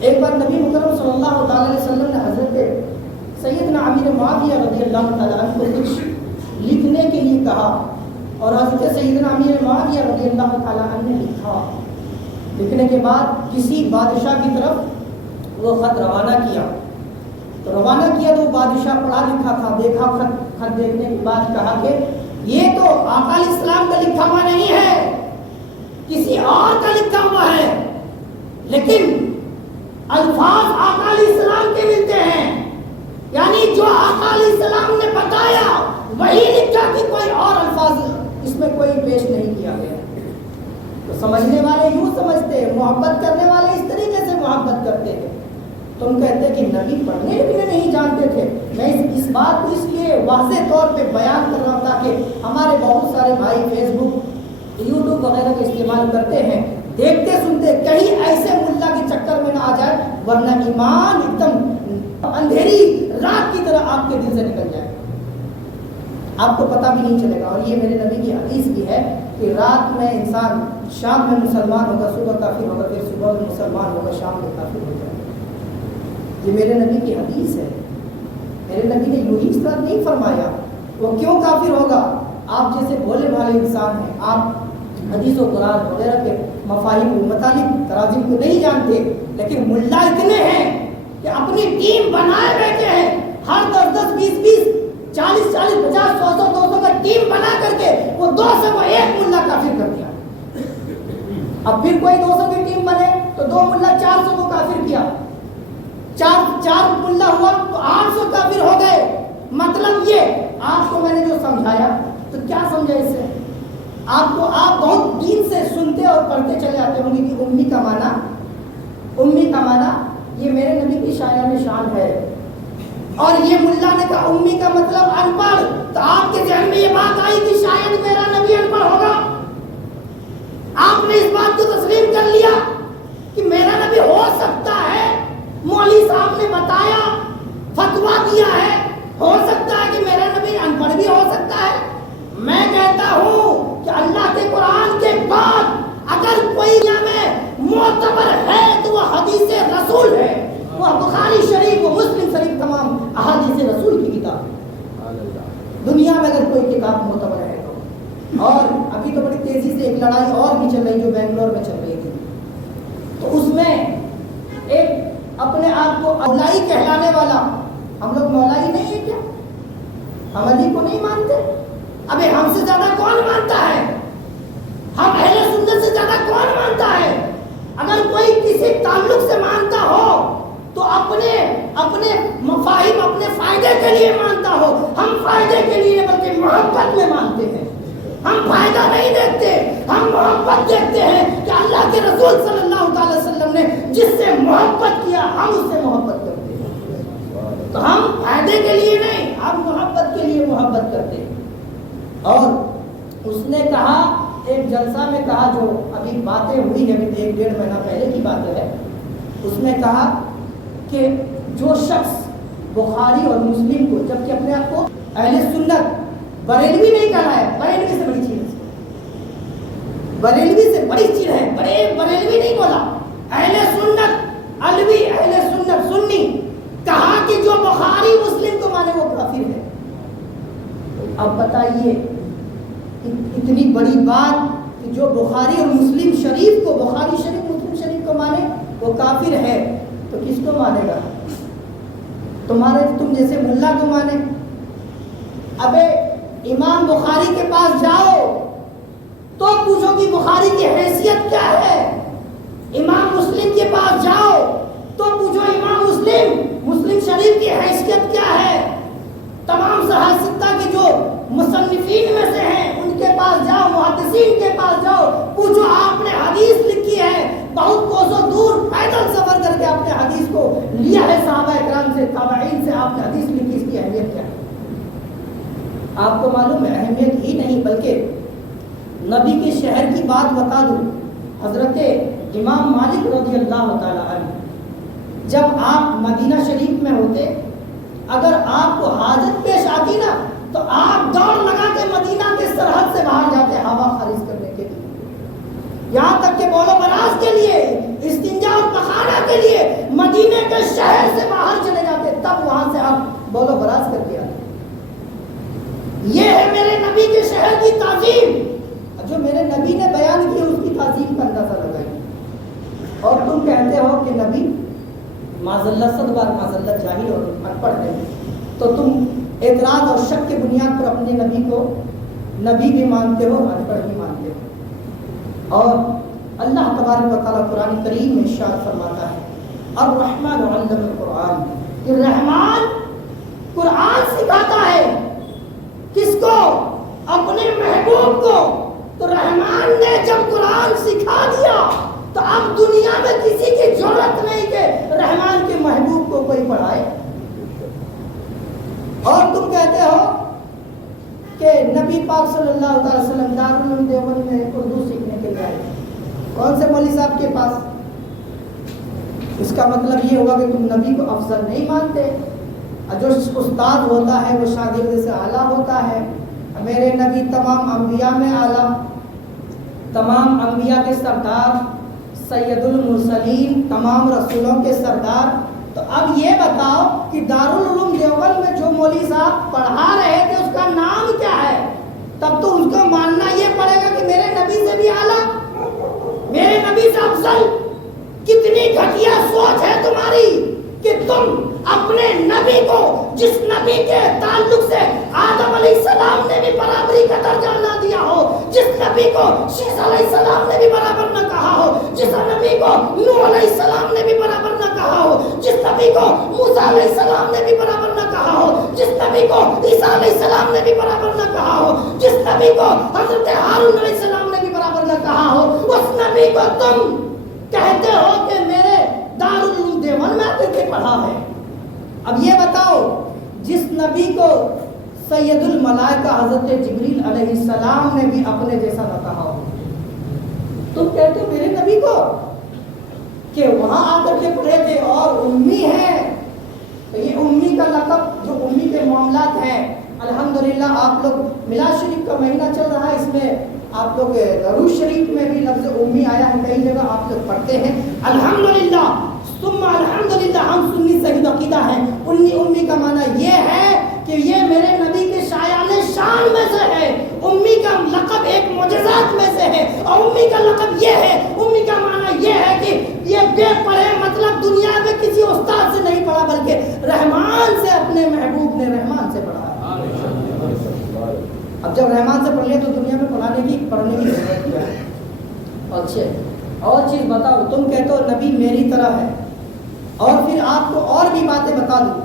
ایک بار نبی مکرم صلی اللہ تعالی علیہ وسلم نے حضرت سیدنا امیر معاویہ رضی اللہ تعالیٰ عنہ کو کچھ لکھنے کے لیے کہا، اور حضرت سیدنا امیر معاویہ رضی اللہ تعالیٰ عنہ نے لکھا۔ لکھنے کے بعد کسی بادشاہ کی طرف وہ خط روانہ کیا، تو روانہ کیا تو بادشاہ پڑھا لکھا تھا، دیکھا خط دیکھنے کے بعد کہا کہ یہ تو آقا علیہ السلام کا لکھا ہوا نہیں ہے، کسی اور کا لکھا ہوا ہے، لیکن الفاظ آقا علیہ السلام کے ملتے ہیں، یعنی جو آقا علیہ السلام نے بتایا وہی لکھا کہ کوئی اور الفاظ اس میں کوئی پیش نہیں کیا گیا۔ تو سمجھنے والے یوں سمجھتے ہیں، محبت کرنے والے اس طریقے سے محبت کرتے ہیں۔ تم کہتے ہیں کہ نبی پڑھنے لکھنے نہیں جانتے تھے۔ میں اس بات کو اس لیے واضح طور پہ بیان کر رہا ہوں تاکہ ہمارے بہت سارے بھائی فیس بک یوٹیوب وغیرہ کا استعمال کرتے ہیں، دیکھتے سنتے کہیں ایسے ملا کے چکر میں نہ آ جائے، ورنہ ایمان ایک دم اندھیری رات کی طرح آپ کے دل سے نکل جائے، آپ کو پتہ بھی نہیں چلے گا۔ اور یہ میرے نبی کی حدیث بھی ہے کہ رات میں انسان شام میں مسلمان ہوگا، صبح کافر ہوگا، پھر صبح میں مسلمان ہوگا، شام میں کافر ہو جائے گا۔ یہ میرے نبی کی حدیث ہے۔ میرے نبی نے یوں ہی اس طرح نہیں فرمایا۔ وہ کیوں کافر ہوگا؟ آپ جیسے بھولے بھالے انسان ہیں، آپ حدیث و قرآن وغیرہ کے مفاہیم و مطالب تراجم کو نہیں جانتے، لیکن ملا اتنے ہیں کہ اپنی ٹیم بنائے بیٹھے ہیں، ہر 10 20 20 40 40 50 100 200 کا ٹیم بنا کر کے وہ 200 کو ایک ملا کافر کر دیا۔ اب پھر کوئی 200 کی ٹیم بنے تو 2 ملا 400 کو کافر کیا، چار ملا ہوا تو 800 کافر ہو گئے۔ مطلب یہ آپ کو میں نے جو سمجھایا تو کیا سمجھا اس سے؟ آپ بہت دین سے سنتے اور پڑھتے چلے آتے ہوں گے کہ امی کا معنی یہ میرے نبی کی شایان شان ہے، اور یہ ملا نے کہا امی کا مطلب ان پڑھ، تو آپ کے ذہن میں یہ بات آئی کہ شاید میرا نبی ان پڑھ ہوگا۔ آپ نے اس بات کو تسلیم کر لیا کہ میرا نبی ہو سکتا ہے، مولوی صاحب نے بتایا، فتوا دیا ہے، ہو سکتا ہے کہ میرا نبی ان پڑھ بھی ہو سکتا ہے۔ میں کہتا ہوں کہ اللہ کے قرآن کے بعد اگر کوئی دنیا میں معتبر ہے تو وہ حدیث رسول ہے، وہ بخاری شریف و مسلم شریف تمام احادیث رسول کی کتاب۔ دنیا میں اگر کوئی کتاب معتبر ہے تو، اور ابھی تو بڑی تیزی سے ایک لڑائی اور بھی چل رہی جو بنگلور میں چل رہی تھی، تو اس میں ایک اپنے آپ کو مولائی کہلانے والا، ہم لوگ مولائی نہیں ہے کیا؟ ہم علی کو نہیں مانتے؟ ابے ہم سے زیادہ کون مانتا ہے؟ ہم اہل سنت سے زیادہ کون مانتا ہے؟ اگر کوئی کسی تعلق سے مانتا ہو تو اپنے مفاہیم اپنے فائدے کے لیے مانتا ہو۔ ہم فائدے کے لیے بلکہ محبت میں مانتے ہیں، ہم فائدہ نہیں دیکھتے، ہم محبت دیکھتے ہیں کہ اللہ کے رسول صلی اللہ تعالی وسلم نے جس سے محبت کیا ہم اس سے محبت کرتے ہیں۔ تو ہم فائدے کے لیے نہیں، ہم محبت کے لیے محبت کرتے ہیں۔ اور اس نے کہا، ایک جلسہ میں کہا، جو ابھی باتیں ہوئی ہیں، ابھی 1-1.5 مہینہ پہلے کی بات ہے، اس میں کہا کہ جو شخص بخاری اور مسلم کو، جبکہ اپنے آپ کو اہل سنت بریلوی نہیں کہا ہے، بریلوی سے بڑی چیز ہے، بریلوی سے بڑی چیز ہے، بریلوی نہیں بولا، اہل سنت، علوی، اہل سنت، سنی، کہا کہ جو بخاری مسلم کو مانے وہ کافر ہے۔ اب بتائیے اتنی بڑی بات کہ جو بخاری اور مسلم شریف کو، بخاری شریف مسلم شریف کو مانے وہ کافر ہے، تو کس کو مانے گا؟ تم جیسے ملا کو مانے؟ ابے امام بخاری کے پاس جاؤ تو پوچھو کہ بخاری کی حیثیت کیا ہے، امام مسلم کے پاس جاؤ تو پوچھو امام مسلم شریف کی حیثیت کیا ہے، تمام صحابہ کے جو مصنفین میں سے ہیں ان کے پاس جاؤ، محدثین کے پاس جاؤ، پوچھو آپ نے حدیث لکھی ہے، بہت کوسوں دور پیدل سفر کر کے آپ نے حدیث کو لیا ہے، صحابہ اکرام سے، تابعین سے آپ نے حدیث لکھی، اس کی اہمیت کیا ہے؟ آپ کو معلوم ہے اہمیت ہی نہیں، بلکہ نبی کے شہر کی بات بتا دوں، حضرت امام مالک رضی اللہ تعالی عنہ جب آپ مدینہ شریف میں ہوتے، اگر آپ کو حاجت پیش آتی نا تو آپ دوڑ لگا کے مدینہ کے سرحد سے باہر جاتے ہوا خارج کرنے کے لیے، یہاں تک کہ بولو براز کے لیے استنجا اور پخانہ کے لیے مدینے کے شہر سے باہر چلے جاتے، تب وہاں سے آپ بولو براز کر کے آتے۔ یہ ہے میرے نبی کے شہر کی تعظیم، جو میرے نبی نے بیان کی اس کی تعظیم کا اندازہ لگائی۔ اور تم کہتے ہو کہ نبی معذلت، صد بار معذلت، جاہل اور ان پڑھ ہے، تو تم اعتراض اور شک کے بنیاد پر اپنے نبی کو نبی بھی مانتے ہو، ان پڑھ بھی مانتے ہو۔ اور اللہ تبارک و تعالیٰ قرآن کریم میں ارشاد فرماتا ہے الرحمن علم القرآن، کہ رحمان قرآن سکھاتا ہے کس کو؟ اپنے محبوب کو۔ تو رحمان نے جب قرآن سکھا دیا تو اب دنیا میں کسی کی ضرورت نہیں کہ رحمان کے محبوب کو کوئی پڑھائے۔ اور تم کہتے ہو کہ نبی پاک صلی اللہ علیہ وسلم دارالعلوم دیوبند میں اردو سیکھنے کے لیے آئے، کون سے مولوی صاحب کے پاس؟ اس کا مطلب یہ ہوا کہ تم نبی کو افضل نہیں مانتے۔ جو استاد ہوتا ہے وہ شاگرد سے اعلیٰ ہوتا ہے۔ میرے نبی تمام انبیاء میں اعلیٰ، تمام انبیاء کے سردار، سید المرسلین، تمام رسولوں کے سردار۔ تو اب یہ بتاؤ کہ دارالعلوم دیوبند میں جو مولوی صاحب پڑھا رہے تھے اس کا نام کیا ہے؟ تب تو اس کو ماننا یہ پڑے گا کہ میرے نبی سے بھی اعلیٰ، میرے نبی سے افضل۔ کتنی گھٹیا سوچ ہے تمہاری کہ تم اپنے نبی کو، جس نبی کے تعلق سے آدم علیہ السلام نے بھی برابری کا درجہ نہ دیا ہو، جس نبی کو شیس علیہ السلام نے بھی برابر نہ کہا ہو، جس نبی کو نوح علیہ السلام نے بھی برابر نہ کہا ہو، جس نبی کو موسیٰ علیہ السلام نے بھی برابر نہ کہا ہو، جس نبی کو عیسیٰ علیہ السلام نے بھی برابر نہ کہا ہو، جس نبی کو حضرت ہارون علیہ السلام نے بھی برابر نہ کہا ہو، اس نبی کو تم کہتے ہو کہ میرے دارالعلوم دیوبند میں آ کے پڑھا ہے۔ اب یہ بتاؤ جس نبی کو سید الملائکہ حضرت جبریل علیہ السلام نے بھی اپنے جیسا نہ کہا ہو، تم کہتے ہو میرے نبی کو کہ وہاں آ کر کے پڑھے تھے اور امی ہے۔ تو یہ امی کا لقب، جو امی کے معاملات ہیں، الحمدللہ آپ لوگ میلاد شریف کا مہینہ چل رہا ہے، اس میں آپ لوگ درود شریف میں بھی لفظ امی آیا ہے، کئی جگہ آپ لوگ پڑھتے ہیں الحمدللہ ثم الحمدللہ۔ ہم سنی صحیح عقیدہ ہیں، امی کا معنی یہ ہے کہ یہ میرے نبی کے شایان شان میں سے ہے۔ امی کا لقب ایک معجزات میں سے ہے، اور امی کا لقب یہ ہے، امی کا معنی یہ ہے کہ یہ بے پڑھے، مطلب دنیا میں کسی استاد سے نہیں پڑھا بلکہ رحمان سے، اپنے محبوب نے رحمان سے پڑھا ہے۔ اب جب رحمان سے پڑھ لیا تو دنیا میں پڑھنے کی ضرورت کیا ہے؟ اچھا اور چیز بتاؤ، تم کہتے ہو نبی میری طرح ہے، اور پھر آپ کو اور بھی باتیں بتا دوں